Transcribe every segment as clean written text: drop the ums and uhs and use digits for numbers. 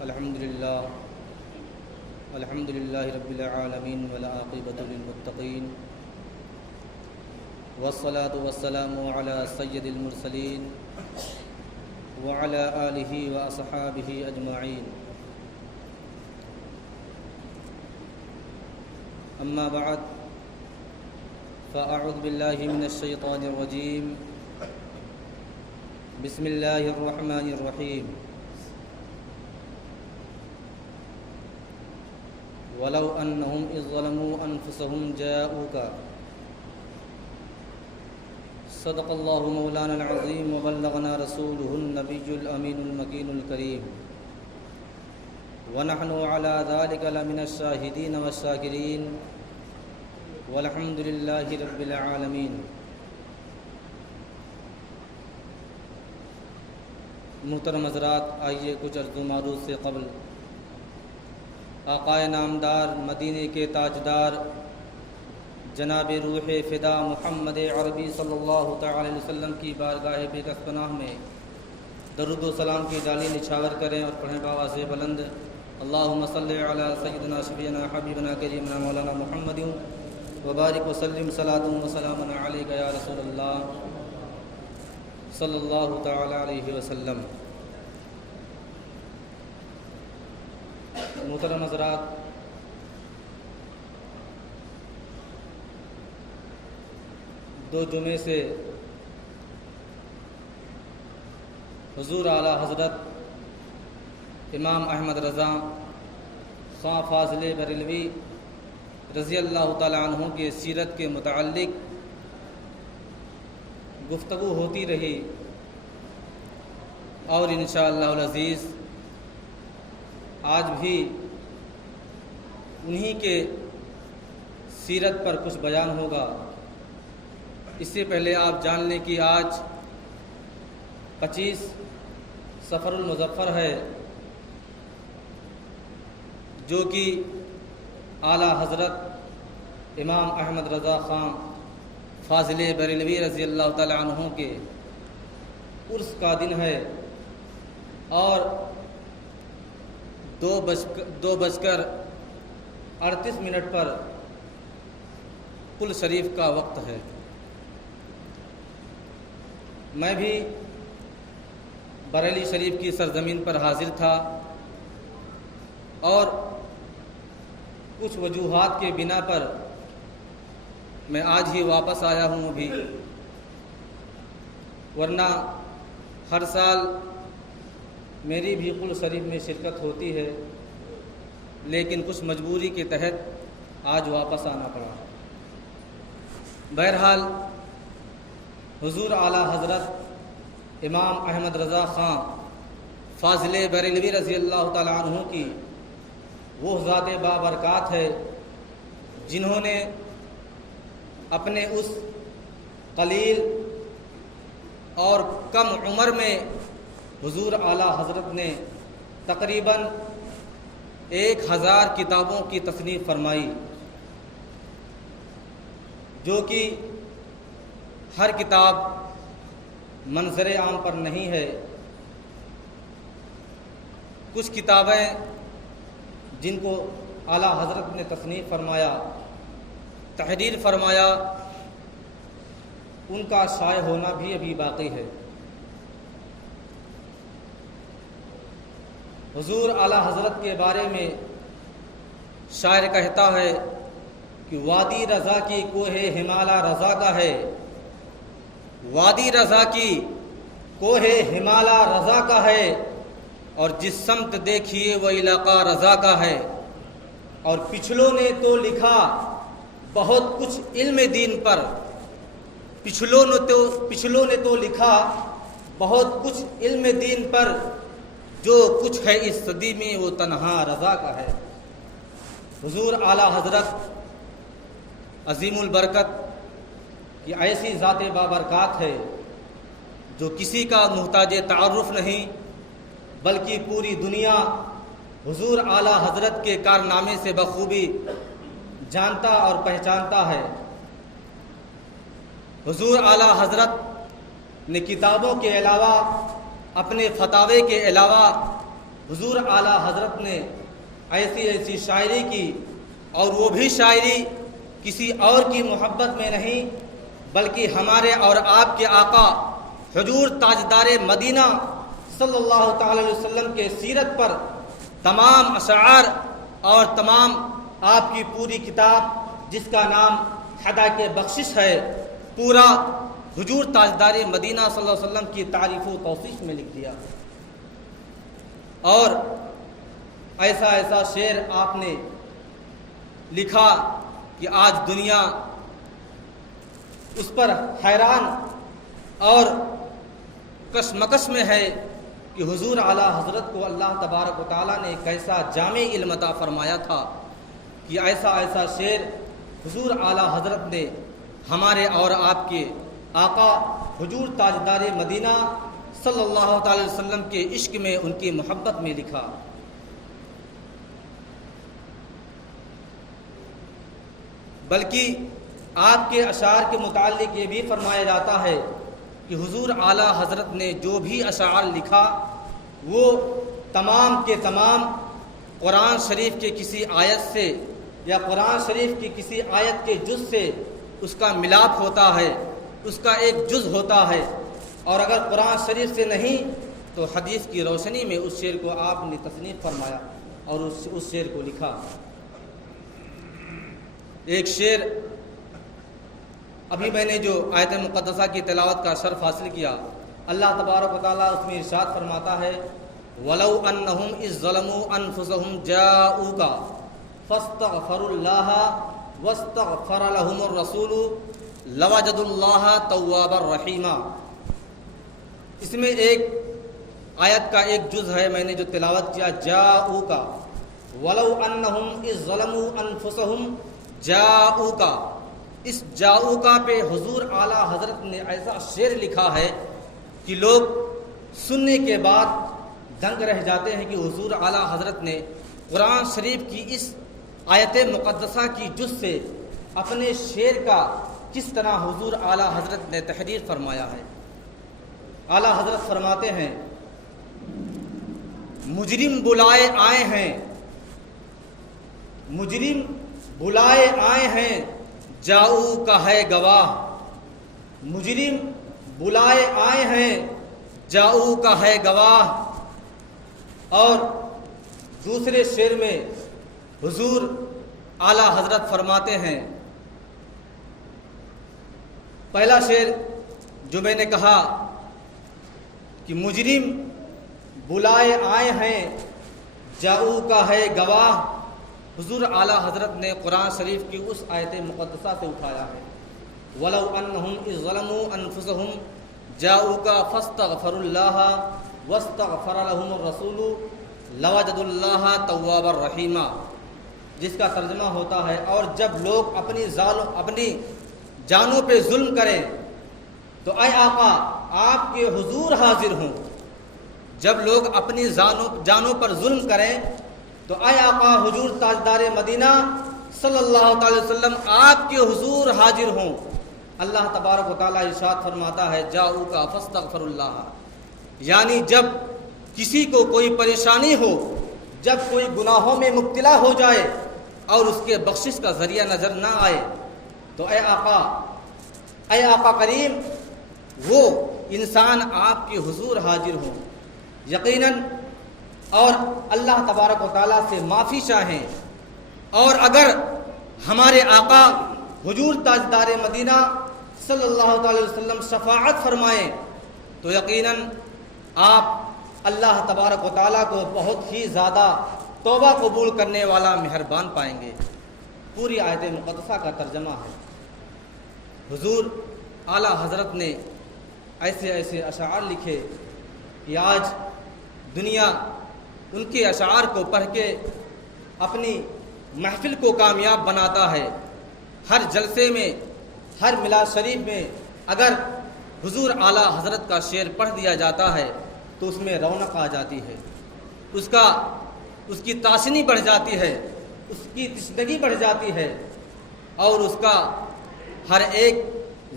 الحمد لله رب العالمين والعاقبة للمتقين والصلاة والسلام على سيد المرسلين وعلى آله وأصحابه أجمعين. أما بعد فأعوذ بالله من الشيطان الرجيم. بسم الله الرحمن الرحيم. ولو أنهم إذ ظلموا أنفسهم جاءوك صدق الله مولانا العظيم وبلغنا رسوله النبي الأمين المكين الكريم ونحن على ذلك لمن الشاهدين والشاكرين والحمد لله رب العالمين. محترم حضرات، آئیے کچھ عرض و معروض سے قبل آقائے نامدار مدینے کے تاجدار جناب روح فدا محمد عربی صلی اللہ تعالی علیہ وسلم کی بارگاہ بے پناہ میں درود و سلام کی ڈالی نچھاور کریں اور پڑھیں بآواز بلند: اللہم صلی علی سیدنا شفیعنا حبیبنا کریمنا مولانا محمد وبارک وسلم صلاۃ و سلام علیک یا رسول اللہ صلی اللہ تعالی علیہ وسلم. محترم حضرات، دو جمعے سے حضور اعلیٰ حضرت امام احمد رضا خاں فاضل بریلوی رضی اللہ تعالیٰ عنہ کے سیرت کے متعلق گفتگو ہوتی رہی اور انشاءاللہ العزیز آج بھی انہی کے سیرت پر کچھ بیان ہوگا. اس سے پہلے آپ جان لیں کہ آج 25 صفر المظفر ہے، جو کہ اعلیٰ حضرت امام احمد رضا خاں فاضل بریلوی رضی اللہ تعالی عنہ کے عرس کا دن ہے اور 2:38 پر کل شریف کا وقت ہے. میں بھی بریلی شریف کی سرزمین پر حاضر تھا اور کچھ وجوہات کے بنا پر میں آج ہی واپس آیا ہوں بھی، ورنہ ہر سال میری بھی کل شریف میں شرکت ہوتی ہے، لیکن کچھ مجبوری کے تحت آج واپس آنا پڑا. بہرحال حضور اعلیٰ حضرت امام احمد رضا خاں فاضل بریلوی رضی اللہ تعالیٰ عنہ کی وہ ذات بابرکات ہے جنہوں نے اپنے اس قلیل اور کم عمر میں حضور اعلیٰ حضرت نے تقریباً 1000 کتابوں کی تصنیف فرمائی، جو کہ ہر کتاب منظر عام پر نہیں ہے. کچھ کتابیں جن کو اعلیٰ حضرت نے تصنیف فرمایا، تحریر فرمایا، ان کا شائع ہونا بھی ابھی باقی ہے. حضور اعلیٰ حضرت کے بارے میں شاعر کہتا ہے کہ وادی رضا کی کوہ ہمالا رضا کا ہے، وادی رضا کی کوہ ہمالا رضا کا ہے، اور جس سمت دیکھیے وہ علاقہ رضا کا ہے. اور پچھلوں نے تو لکھا بہت کچھ علم دین پر، پچھلوں نے تو لکھا بہت کچھ علم دین پر، جو کچھ ہے اس صدی میں وہ تنہا رضا کا ہے. حضور اعلیٰ حضرت عظیم البرکت کی ایسی ذات بابرکات ہے جو کسی کا محتاج تعارف نہیں، بلکہ پوری دنیا حضور اعلیٰ حضرت کے کارنامے سے بخوبی جانتا اور پہچانتا ہے. حضور اعلیٰ حضرت نے کتابوں کے علاوہ، اپنے فتاوے کے علاوہ حضور اعلیٰ حضرت نے ایسی ایسی شاعری کی، اور وہ بھی شاعری کسی اور کی محبت میں نہیں بلکہ ہمارے اور آپ کے آقا حضور تاجدار مدینہ صلی اللہ تعالی علیہ وسلم کے سیرت پر تمام اشعار اور تمام آپ کی پوری کتاب جس کا نام ہدایت بخشش ہے، پورا حضور تاجدار مدینہ صلی اللہ علیہ وسلم کی تعریف و توصیف میں لکھ دیا۔ اور ایسا ایسا شعر آپ نے لکھا کہ آج دنیا اس پر حیران اور کشمکش میں ہے کہ حضور اعلیٰ حضرت کو اللہ تبارک و تعالیٰ نے کیسا جامع علم عطا فرمایا تھا کہ ایسا ایسا شعر حضور اعلیٰ حضرت نے ہمارے اور آپ کے آقا حضور تاجدار مدینہ صلی اللہ تعالی وسلم کے عشق میں، ان کی محبت میں لکھا۔ بلکہ آپ کے اشعار کے متعلق یہ بھی فرمایا جاتا ہے کہ حضور اعلیٰ حضرت نے جو بھی اشعار لکھا وہ تمام کے تمام قرآن شریف کے کسی آیت سے یا قرآن شریف کی کسی آیت کے جز سے اس کا ملاپ ہوتا ہے، اس کا ایک جز ہوتا ہے، اور اگر قرآن شریف سے نہیں تو حدیث کی روشنی میں اس شعر کو آپ نے تصنیف فرمایا اور اس شعر کو لکھا۔ ایک شعر ابھی میں نے جو آیت مقدسہ کی تلاوت کا شرف حاصل کیا، اللہ تبارک و تعالیٰ اس میں ارشاد فرماتا ہے وَلَوْ أَنَّهُمْ إِذْ ظَلَمُوا أَنفُسَهُمْ جَاءُوكَ فَاسْتَغْفَرُوا اللَّهَ وَاسْتَغْفَرَ لَهُمُ الرَّسُولُ لَوَجَدُوا اللَّهَ تَوَّابًا رَحِيمًا۔ اس میں ایک آیت کا ایک جز ہے، میں نے جو تلاوت کیا جَاءُوكَ وَلَوْ أَنَّهُمْ إِذْ ظَلَمُوا أَنفُسَهُمْ جَاءُوكَ، اس جاؤکا پہ حضور اعلیٰ حضرت نے ایسا شعر لکھا ہے کہ لوگ سننے کے بعد دنگ رہ جاتے ہیں کہ حضور اعلیٰ حضرت نے قرآن شریف کی اس آیت مقدسہ کی جز سے اپنے شعر کا کس طرح حضور اعلیٰ حضرت نے تحریر فرمایا ہے۔ اعلیٰ حضرت فرماتے ہیں مجرم بلائے آئے ہیں، مجرم بلائے آئے ہیں جاؤ کا ہے گواہ، مجرم بلائے آئے ہیں جاؤ کا ہے گواہ۔ اور دوسرے شعر میں حضور اعلیٰ حضرت فرماتے ہیں، پہلا شعر جو میں نے کہا کہ مجرم بلائے آئے ہیں جاؤ کا ہے گواہ، حضور اعلیٰ حضرت نے قرآن شریف کی اس آیت مقدسہ سے اٹھایا ہے وَلَوْ أَنَّهُمْ إِذْ ظَلَمُوا أَنفُسَهُمْ جَاءُوكَ فَاسْتَغْفَرُوا اللَّهَ وَاسْتَغْفَرَ لَهُمُ الرَّسُولُ لَوَجَدُوا اللَّهَ تَوَّابًا رَحِيمًا، جس کا ترجمہ ہوتا ہے اور جب لوگ اپنی جانوں پہ ظلم کریں تو اے آقا آپ کے حضور حاضر ہوں، جب لوگ اپنی جانوں پر ظلم کریں تو اے آقا حضور تاجدار مدینہ صلی اللہ تعالی وسلم آپ کے حضور حاضر ہوں۔ اللہ تبارک و تعالیٰ ارشاد فرماتا ہے جاؤکا فاستغفر اللہ، یعنی جب کسی کو کوئی پریشانی ہو، جب کوئی گناہوں میں مبتلا ہو جائے اور اس کے بخشش کا ذریعہ نظر نہ آئے تو اے آقا کریم وہ انسان آپ کے حضور حاضر ہوں یقیناً، اور اللہ تبارک و تعالیٰ سے معافی چاہیں، اور اگر ہمارے آقا حضور تاجدار مدینہ صلی اللہ تعالی وسلم شفاعت فرمائیں تو یقیناً آپ اللہ تبارک و تعالیٰ کو بہت ہی زیادہ توبہ قبول کرنے والا مہربان پائیں گے۔ پوری آیت مقدسہ کا ترجمہ ہے۔ حضور اعلیٰ حضرت نے ایسے ایسے اشعار لکھے کہ آج دنیا ان کے اشعار کو پڑھ کے اپنی محفل کو کامیاب بناتا ہے۔ ہر جلسے میں، ہر میلاد شریف میں اگر حضور اعلیٰ حضرت کا شعر پڑھ دیا جاتا ہے تو اس میں رونق آ جاتی ہے، اس کی تاشنی بڑھ جاتی ہے، اس کی تشنگی بڑھ جاتی ہے، اور اس کا ہر ایک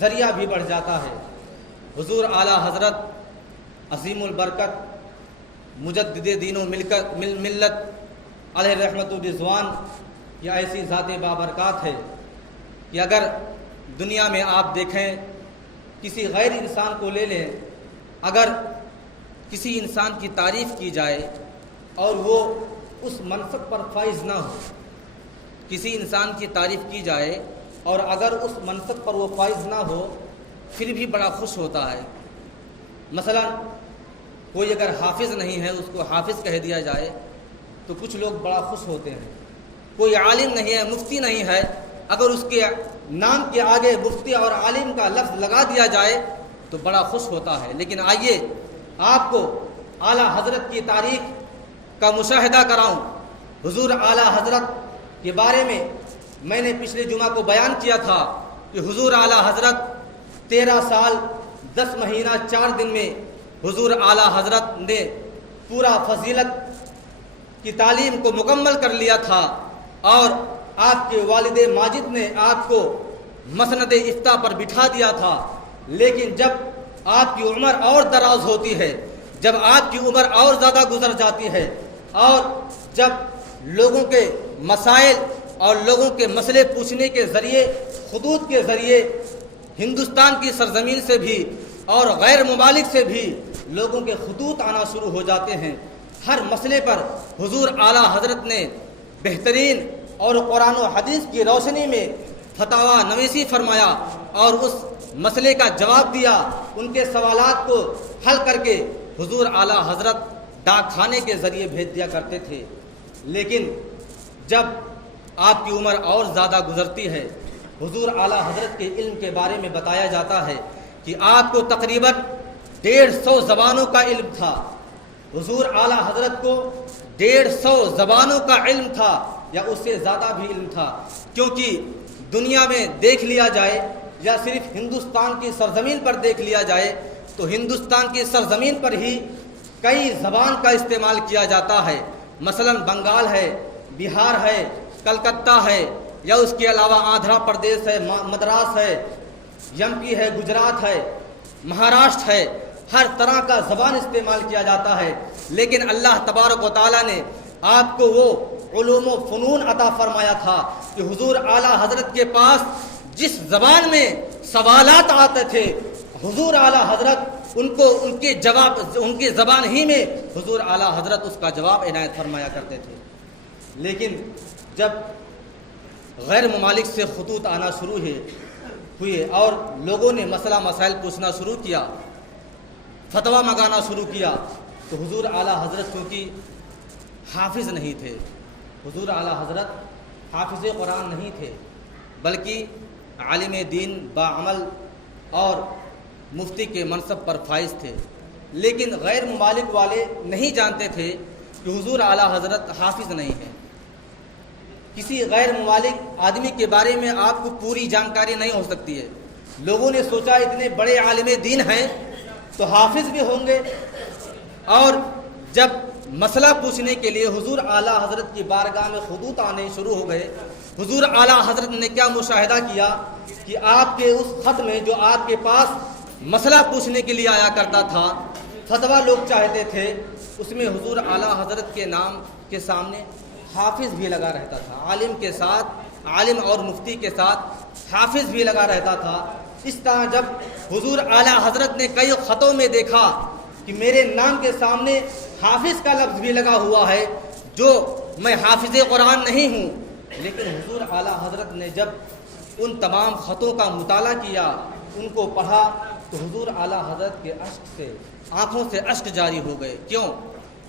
ذریعہ بھی بڑھ جاتا ہے۔ حضور اعلیٰ حضرت عظیم البرکت مجدد دین و ملت علیہ رحمت و رضوان یہ ایسی ذات بابرکات ہے کہ اگر دنیا میں آپ دیکھیں کسی غیر انسان کو لے لیں، اگر کسی انسان کی تعریف کی جائے اور وہ اس منصب پر فائز نہ ہو، کسی انسان کی تعریف کی جائے اور اگر اس منصب پر وہ فائز نہ ہو پھر بھی بڑا خوش ہوتا ہے۔ مثلا کوئی اگر حافظ نہیں ہے، اس کو حافظ کہہ دیا جائے تو کچھ لوگ بڑا خوش ہوتے ہیں۔ کوئی عالم نہیں ہے، مفتی نہیں ہے، اگر اس کے نام کے آگے مفتی اور عالم کا لفظ لگا دیا جائے تو بڑا خوش ہوتا ہے۔ لیکن آئیے آپ کو اعلیٰ حضرت کی تاریخ کا مشاہدہ کراؤں۔ حضور اعلیٰ حضرت کے بارے میں نے پچھلے جمعہ کو بیان کیا تھا کہ حضور اعلیٰ حضرت 13 سال 10 مہینہ 4 دن میں حضور اعلیٰ حضرت نے پورا فضیلت کی تعلیم کو مکمل کر لیا تھا، اور آپ کے والد ماجد نے آپ کو مسند افتاء پر بٹھا دیا تھا۔ لیکن جب آپ کی عمر اور دراز ہوتی ہے، جب آپ کی عمر اور زیادہ گزر جاتی ہے، اور جب لوگوں کے مسائل اور لوگوں کے مسئلے پوچھنے کے ذریعے خطوط کے ذریعے ہندوستان کی سرزمین سے بھی اور غیر ممالک سے بھی لوگوں کے خطوط آنا شروع ہو جاتے ہیں، ہر مسئلے پر حضور اعلیٰ حضرت نے بہترین اور قرآن و حدیث کی روشنی میں فتاوی نویسی فرمایا اور اس مسئلے کا جواب دیا۔ ان کے سوالات کو حل کر کے حضور اعلیٰ حضرت ڈاک خانے کے ذریعے بھیج دیا کرتے تھے۔ لیکن جب آپ کی عمر اور زیادہ گزرتی ہے، حضور اعلیٰ حضرت کے علم کے بارے میں بتایا جاتا ہے کہ آپ کو تقریباً 150 زبانوں کا علم تھا۔ حضور اعلیٰ حضرت کو 150 زبانوں کا علم تھا یا اس سے زیادہ بھی علم تھا، کیونکہ دنیا میں دیکھ لیا جائے یا صرف ہندوستان کی سرزمین پر دیکھ لیا جائے تو ہندوستان کی سرزمین پر ہی کئی زبان کا استعمال کیا جاتا ہے۔ مثلا بنگال ہے، بہار ہے، کلکتہ ہے، یا اس کے علاوہ آندھرا پردیش ہے، مدراس ہے، ایم پی ہے، گجرات ہے، مہاراشٹر ہے، ہر طرح کا زبان استعمال کیا جاتا ہے۔ لیکن اللہ تبارک و تعالیٰ نے آپ کو وہ علوم و فنون عطا فرمایا تھا کہ حضور اعلیٰ حضرت کے پاس جس زبان میں سوالات آتے تھے، حضور اعلیٰ حضرت ان کے زبان ہی میں حضور اعلیٰ حضرت اس کا جواب عنایت فرمایا کرتے تھے۔ لیکن جب غیر ممالک سے خطوط آنا شروع ہوئے اور لوگوں نے مسئلہ مسائل پوچھنا شروع کیا، فتویٰ منگانا شروع کیا، تو حضور اعلیٰ حضرت چونکہ حافظ نہیں تھے، حضور اعلیٰ حضرت حافظ قرآن نہیں تھے، بلکہ عالم دین باعمل اور مفتی کے منصب پر فائز تھے۔ لیکن غیر ممالک والے نہیں جانتے تھے کہ حضور اعلیٰ حضرت حافظ نہیں ہیں۔ کسی غیر ممالک آدمی کے بارے میں آپ کو پوری جانکاری نہیں ہو سکتی ہے۔ لوگوں نے سوچا اتنے بڑے عالم دین ہیں تو حافظ بھی ہوں گے، اور جب مسئلہ پوچھنے کے لیے حضور اعلیٰ حضرت کی بارگاہ میں خطوط آنے شروع ہو گئے، حضور اعلیٰ حضرت نے کیا مشاہدہ کیا کہ آپ کے اس خط میں جو آپ کے پاس مسئلہ پوچھنے کے لیے آیا کرتا تھا، فتویٰ لوگ چاہتے تھے، اس میں حضور اعلیٰ حضرت کے نام کے سامنے حافظ بھی لگا رہتا تھا، عالم کے ساتھ، عالم اور مفتی کے ساتھ حافظ بھی لگا رہتا تھا۔ اس طرح جب حضور اعلیٰ حضرت نے کئی خطوں میں دیکھا کہ میرے نام کے سامنے حافظ کا لفظ بھی لگا ہوا ہے، جو میں حافظ قرآن نہیں ہوں، لیکن حضور اعلیٰ حضرت نے جب ان تمام خطوں کا مطالعہ کیا، ان کو پڑھا، تو حضور اعلیٰ حضرت کے اشک سے آنکھوں سے اشک جاری ہو گئے۔ کیوں؟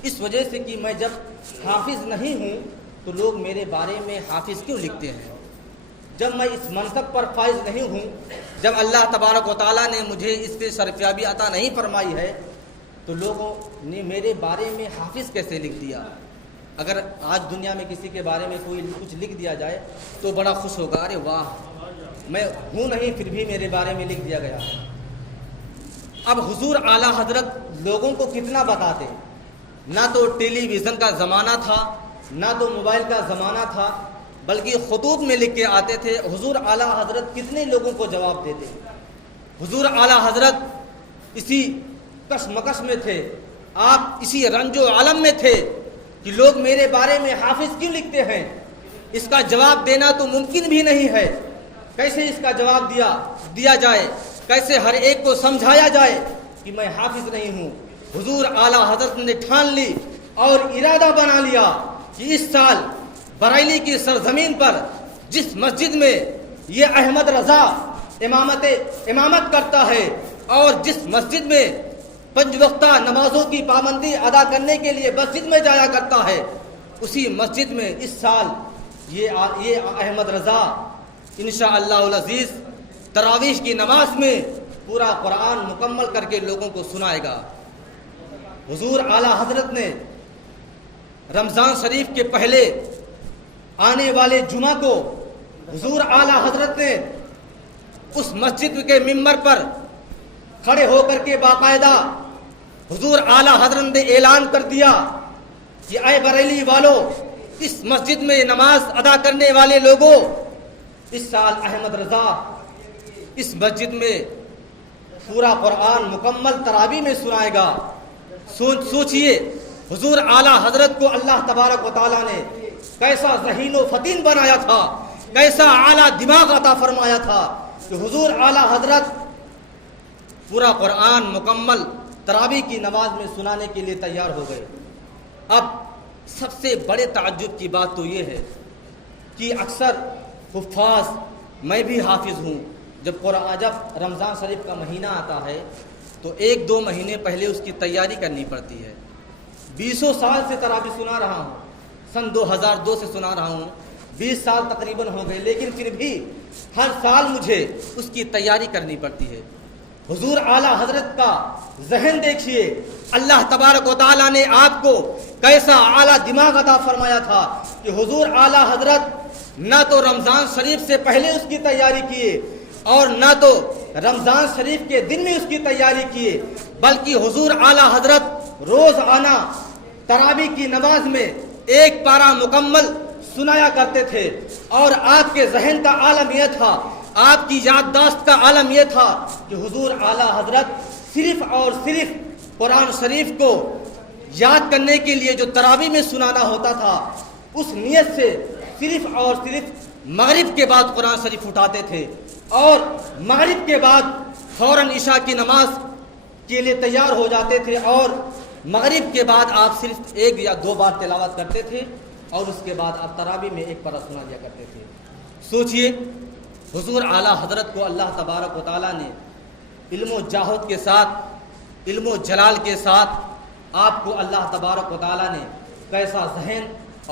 اس وجہ سے کہ میں جب حافظ نہیں ہوں تو لوگ میرے بارے میں حافظ کیوں لکھتے ہیں؟ جب میں اس منصب پر فائز نہیں ہوں، جب اللہ تبارک و تعالیٰ نے مجھے اس سے شرفیابی عطا نہیں فرمائی ہے، تو لوگوں نے میرے بارے میں حافظ کیسے لکھ دیا؟ اگر آج دنیا میں کسی کے بارے میں کوئی کچھ لکھ دیا جائے تو بڑا خوش ہوگا، ارے واہ، میں ہوں نہیں پھر بھی میرے بارے میں لکھ دیا گیا۔ اب حضور اعلیٰ حضرت لوگوں کو کتنا بتاتے، نہ تو ٹیلی ویژن کا زمانہ تھا، نہ تو موبائل کا زمانہ تھا، بلکہ خطوط میں لکھ کے آتے تھے۔ حضور اعلیٰ حضرت کتنے لوگوں کو جواب دیتے؟ حضور اعلیٰ حضرت اسی کشمکش میں تھے، آپ اسی رنج و علم میں تھے کہ لوگ میرے بارے میں حافظ کیوں لکھتے ہیں؟ اس کا جواب دینا تو ممکن بھی نہیں ہے۔ کیسے اس کا جواب دیا جائے؟ کیسے ہر ایک کو سمجھایا جائے کہ میں حافظ نہیں ہوں؟ حضور اعلیٰ حضرت نے ٹھان لی اور ارادہ بنا لیا کہ اس سال بریلی کی سرزمین پر جس مسجد میں یہ احمد رضا امامت کرتا ہے اور جس مسجد میں 5 وقتہ نمازوں کی پابندی ادا کرنے کے لیے مسجد میں جایا کرتا ہے، اسی مسجد میں اس سال یہ احمد رضا انشاءاللہ العزیز تراویح کی نماز میں پورا قرآن مکمل کر کے لوگوں کو سنائے گا۔ حضور اعلیٰ حضرت نے رمضان شریف کے پہلے آنے والے جمعہ کو حضور اعلیٰ حضرت نے اس مسجد کے ممبر پر کھڑے ہو کر کے باقاعدہ حضور اعلیٰ حضرت نے اعلان کر دیا کہ اے بریلی والوں، اس مسجد میں نماز ادا کرنے والے لوگوں، اس سال احمد رضا اس مسجد میں پورا قرآن مکمل تراویح میں سنائے گا۔ سوچئے حضور اعلیٰ حضرت کو اللہ تبارک و تعالیٰ نے کیسا ذہین و فطین بنایا تھا، کیسا اعلیٰ دماغ عطا فرمایا تھا کہ حضور اعلیٰ حضرت پورا قرآن مکمل تراویح کی نماز میں سنانے کے لیے تیار ہو گئے۔ اب سب سے بڑے تعجب کی بات تو یہ ہے کہ اکثر حفاظ، میں بھی حافظ ہوں، جب رمضان شریف کا مہینہ آتا ہے تو 1-2 مہینے پہلے اس کی تیاری کرنی پڑتی ہے۔ 20 سال سے تراویح سنا رہا ہوں، سن 2002 سے سنا رہا ہوں، 20 سال تقریباً ہو گئے، لیکن پھر بھی ہر سال مجھے اس کی تیاری کرنی پڑتی ہے۔ حضور اعلیٰ حضرت کا ذہن دیکھیے، اللہ تبارک و تعالیٰ نے آپ کو کیسا اعلیٰ دماغ عطا فرمایا تھا کہ حضور اعلیٰ حضرت نہ تو رمضان شریف سے پہلے اس کی تیاری کیے اور نہ تو رمضان شریف کے دن میں اس کی تیاری کیے، بلکہ حضور اعلیٰ حضرت روز آنا تراویح کی نماز میں 1 پارہ مکمل سنایا کرتے تھے، اور آپ کے ذہن کا عالم یہ تھا، آپ کی یادداشت کا عالم یہ تھا کہ حضور اعلیٰ حضرت صرف اور صرف قرآن شریف کو یاد کرنے کے لیے جو تراویح میں سنانا ہوتا تھا، اس نیت سے صرف اور صرف مغرب کے بعد قرآن شریف اٹھاتے تھے، اور مغرب کے بعد فوراً عشاء کی نماز کے لیے تیار ہو جاتے تھے، اور مغرب کے بعد آپ صرف 1 یا 2 بار تلاوت کرتے تھے، اور اس کے بعد آپ تراویح میں 1 پارہ سنا دیا کرتے تھے۔ سوچئے حضور اعلیٰ حضرت کو اللہ تبارک و تعالیٰ نے علم و جاہد کے ساتھ، علم و جلال کے ساتھ آپ کو اللہ تبارک و تعالیٰ نے کیسا ذہن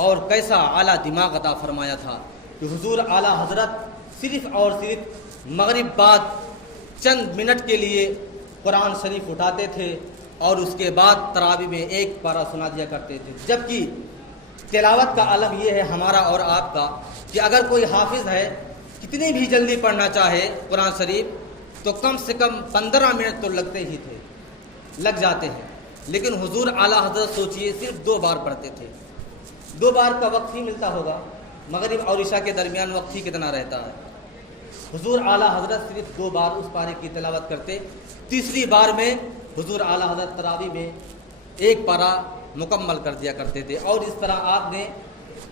اور کیسا اعلیٰ دماغ عطا فرمایا تھا کہ حضور اعلیٰ حضرت صرف اور صرف مغرب بعد چند منٹ کے لیے قرآن شریف اٹھاتے تھے، اور اس کے بعد تراویح میں 1 پارہ سنا دیا کرتے تھے۔ جبکہ تلاوت کا عالم یہ ہے ہمارا اور آپ کا کہ اگر کوئی حافظ ہے، کتنی بھی جلدی پڑھنا چاہے قرآن شریف تو کم سے کم 15 منٹ تو لگ جاتے ہیں، لیکن حضور اعلیٰ حضرت سوچئے صرف 2 بار پڑھتے تھے۔ 2 بار کا وقت ہی ملتا ہوگا، مغرب اور عشاء کے درمیان وقت ہی کتنا رہتا ہے۔ حضور اعلیٰ حضرت صرف 2 بار اس پارے کی تلاوت کرتے، تیسری بار میں حضور اعلیٰ حضرت تراویح میں 1 پارہ مکمل کر دیا کرتے تھے، اور اس طرح آپ نے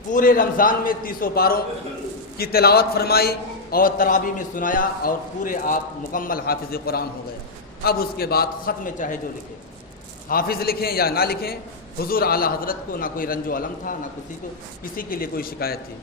پورے رمضان میں 300 پاروں کی تلاوت فرمائی اور تراویح میں سنایا، اور پورے آپ مکمل حافظ قرآن ہو گئے۔ اب اس کے بعد خط میں چاہے جو لکھیں، حافظ لکھیں یا نہ لکھیں، حضور اعلیٰ حضرت کو نہ کوئی رنج و علم تھا، نہ کسی کے لیے کوئی شکایت تھی۔